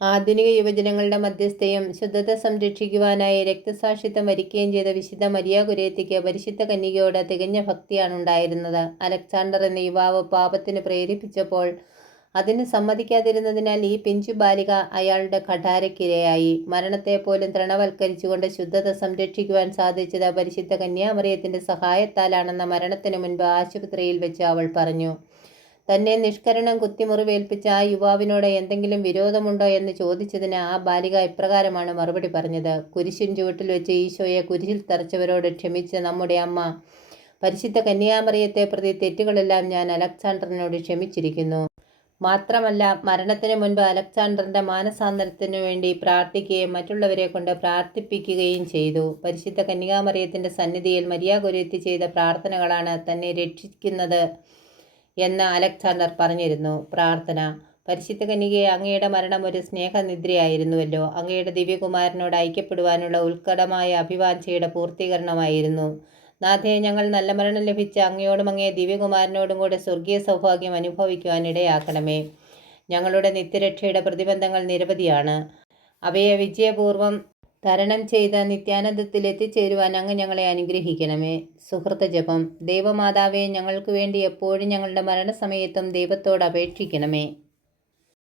ആധുനിക യുവജനങ്ങളുടെ മധ്യസ്ഥയും ശുദ്ധത സംരക്ഷിക്കുവാനായി രക്തസാക്ഷിത്വം വരിക്കുകയും ചെയ്ത വിശുദ്ധ മരിയ കുര്യത്തിക്ക് പരിശുദ്ധ കന്യകയോട് തികഞ്ഞ ഭക്തിയാണ് ഉണ്ടായിരുന്നത്. അലക്സാണ്ടർ എന്ന യുവാവ് പാപത്തിന് പ്രേരിപ്പിച്ചപ്പോൾ അതിന് സമ്മതിക്കാതിരുന്നതിനാൽ ഈ പിഞ്ചു ബാലിക അയാളുടെ കഠാരയ്ക്കിരയായി. മരണത്തെപ്പോലും തൃണവൽക്കരിച്ചുകൊണ്ട് ശുദ്ധത സംരക്ഷിക്കുവാൻ സാധിച്ചത് പരിശുദ്ധ കന്യാമറിയത്തിന്റെ സഹായത്താലാണെന്ന് മരണത്തിനു മുൻപ് ആശുപത്രിയിൽ വെച്ച് അവൾ പറഞ്ഞു. തന്നെ നിഷ്കരുണം കുത്തിമുറിവേൽപ്പിച്ച ആ യുവാവിനോട് എന്തെങ്കിലും വിരോധമുണ്ടോ എന്ന് ചോദിച്ചതിന് ആ ബാലിക ഇപ്രകാരമാണ് മറുപടി പറഞ്ഞത്: കുരിശിൻ ചുവട്ടിൽ വെച്ച് ഈശോയെ കുരിശിൽ തറച്ചവരോട് ക്ഷമിച്ച നമ്മുടെ അമ്മ പരിശുദ്ധ കന്യാമറിയത്തെ പ്രതി തെറ്റുകളെല്ലാം ഞാൻ അലക്സാണ്ടറിനോട് ക്ഷമിച്ചിരിക്കുന്നു. മാത്രമല്ല, മരണത്തിന് മുൻപ് അലക്സാണ്ടറിന്റെ മാനസാന്തരത്തിനു വേണ്ടി പ്രാർത്ഥിക്കുകയും മറ്റുള്ളവരെ കൊണ്ട് പ്രാർത്ഥിപ്പിക്കുകയും ചെയ്തു. പരിശുദ്ധ കന്യാമറിയത്തിന്റെ സന്നിധിയിൽ മരിയ കുര്യത്തി ചെയ്ത പ്രാർത്ഥനകളാണ് തന്നെ രക്ഷിക്കുന്നത് എന്ന് അലക്സാണ്ടർ പറഞ്ഞിരുന്നു. പ്രാർത്ഥന: പരിശുദ്ധ കന്യകയെ, അങ്ങയുടെ മരണം ഒരു സ്നേഹനിദ്രയായിരുന്നുവല്ലോ. അങ്ങയുടെ ദിവ്യകുമാരനോട് ഐക്യപ്പെടുവാനുള്ള ഉത്കടമായ അഭിവാഞ്ഛയുടെ പൂർത്തീകരണമായിരുന്നു. നാഥേ, ഞങ്ങൾ നല്ല മരണം ലഭിച്ച അങ്ങയോടും അങ്ങേ ദിവ്യകുമാരനോടും കൂടെ സ്വർഗീയ സൗഭാഗ്യം അനുഭവിക്കുവാൻ ഇടയാക്കണമേ. ഞങ്ങളുടെ നിത്യരക്ഷയുടെ പ്രതിബന്ധങ്ങൾ നിരവധിയാണ്. അവയെ വിജയപൂർവം തരണം ചെയ്ത് നിത്യാനന്ദത്തിൽ എത്തിച്ചേരുവാൻ അങ്ങ് ഞങ്ങളെ അനുഗ്രഹിക്കണമേ. സുഹൃത ജപം: ദൈവമാതാവേ, ഞങ്ങൾക്ക് വേണ്ടി എപ്പോഴും ഞങ്ങളുടെ മരണസമയത്തും ദൈവത്തോട് അപേക്ഷിക്കണമേ.